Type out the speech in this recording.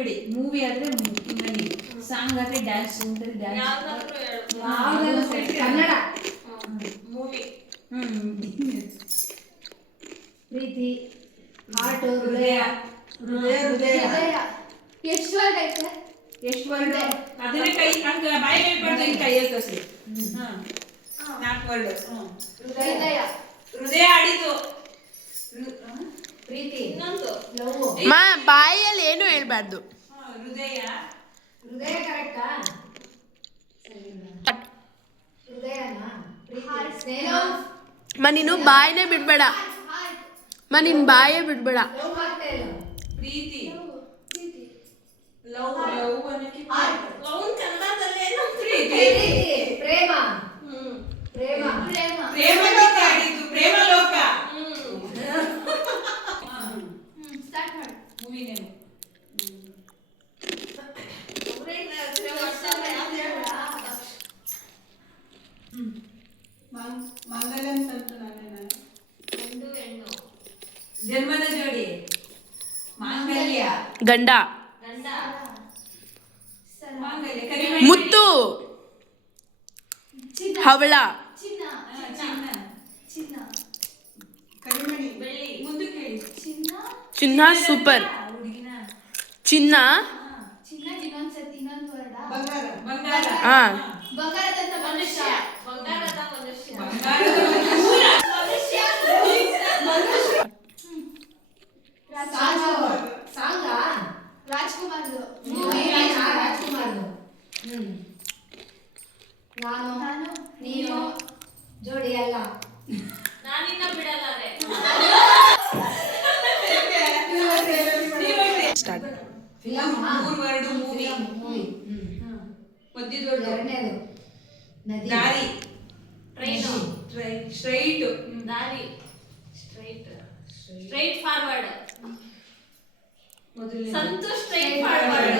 ಹೇಳ್ಬಿಡಿ. ಮೂವಿ ಆದ್ರೆ ಮನಿ, ಸಾಂಗ್ ಆದ್ರೆ ಡ್ಯಾನ್ಸ್ ಕನ್ನಡ ಮೂವಿ. ಪ್ರೀತಿ, ಹಾರ್ಟ್, ಹೃದಯ. ಎಷ್ಟು ವರ್ಡ್ ಐತೆ? ಎಷ್ಟು ವರ್ಡ್? ಅದನ್ನ ಕೈ ಹಂಗ ಬಾಯಿ ಹೇಳ್ಬಾರ್ದು, ಈ ಕೈಯಲ್ಲಿ ತೋರಿಸಿ. 4 ವರ್ಡ್. ಹೃದಯ ಆಡಿತು. ಪ್ರೀತಿ, ಇನ್ನೊಂದು ಬಾಯಲ್ಲಿ ಏನು ಹೇಳ್ಬಾರ್ದು. ಹೃದಯ ಕರೆಕ್ಟಾ? ಹೃದಯನಾ? ನೀನು ಬಾಯಿನೇ ಬಿಡ್ಬೇಡ. ನಿನ್ ಬಾಯೇ ಬಿಡ್ಬೇಡ. ಪ್ರೀತಿ, ಲವ್ ಅನ್ನಕ್ಕೆ ಲವ್ ಕನ್ನಡದಲ್ಲೇ ಪ್ರೇಮ. ಪ್ರೇಮ ಲೋಕ ಆಡಿತು. ಪ್ರೇಮ ಲೋಕ ಸ್ಟಾರ್ಟ್ ಮಾಡಿ. Movie name. ಮಂಗಲಂ ಸಂತು ನಾನು ಗಂಡು ಹೆಣ್ಣು. ಜನ್ಮದ ಜೋಡಿ. ಮಾಂಗಲ್ಯ. ಗಂಡ. ಮಾಂಗಲ್ಯ. ಕರಿಮಣಿ. ಮುತ್ತು. ಹವಳ. ಕರಿಮಣಿ. ಬೆಳ್ಳಿ. ಮುಂದಕ್ಕೆ ಹೇಳಿ. ಚಿನ್ನ. ಸೂಪರ್. ಹುಡುಗಿನ. ಚಿನ್ನ. ಬಂಗಾರ. ಬಂಗಾರ. ಬಂಗಾರದಂತ ಮನುಷ್ಯ. ಬಂಗಾರದ ಮನುಷ್ಯ. ಬಂಗಾರದ ಸಾಂಗ ರಾಜ್ಕುಮಾರ್ದು. ನಾನು ನೀನು ಜೋಡಿ ಅಲ್ಲ. ನಾನಿನ್ನ ಬಿಡಲ್ಲ ರೇ. ಸ್ಟಾರ್ಟ್. ಫಿಲಂ. 3 word movie. ಮಧ್ಯದೊಡ್ಡ. ಎರಡನೇದು ನದಿ. ದಾರಿ. ಟ್ರೈನು. ಸ್ಟ್ರೈಟ್. ದಾರಿ. Straight forward. ಮೊದಲನೇ ಸಂತು ಸ್ಟ್ರೈಟ್ ಫಾರ್ವರ್ಡ್.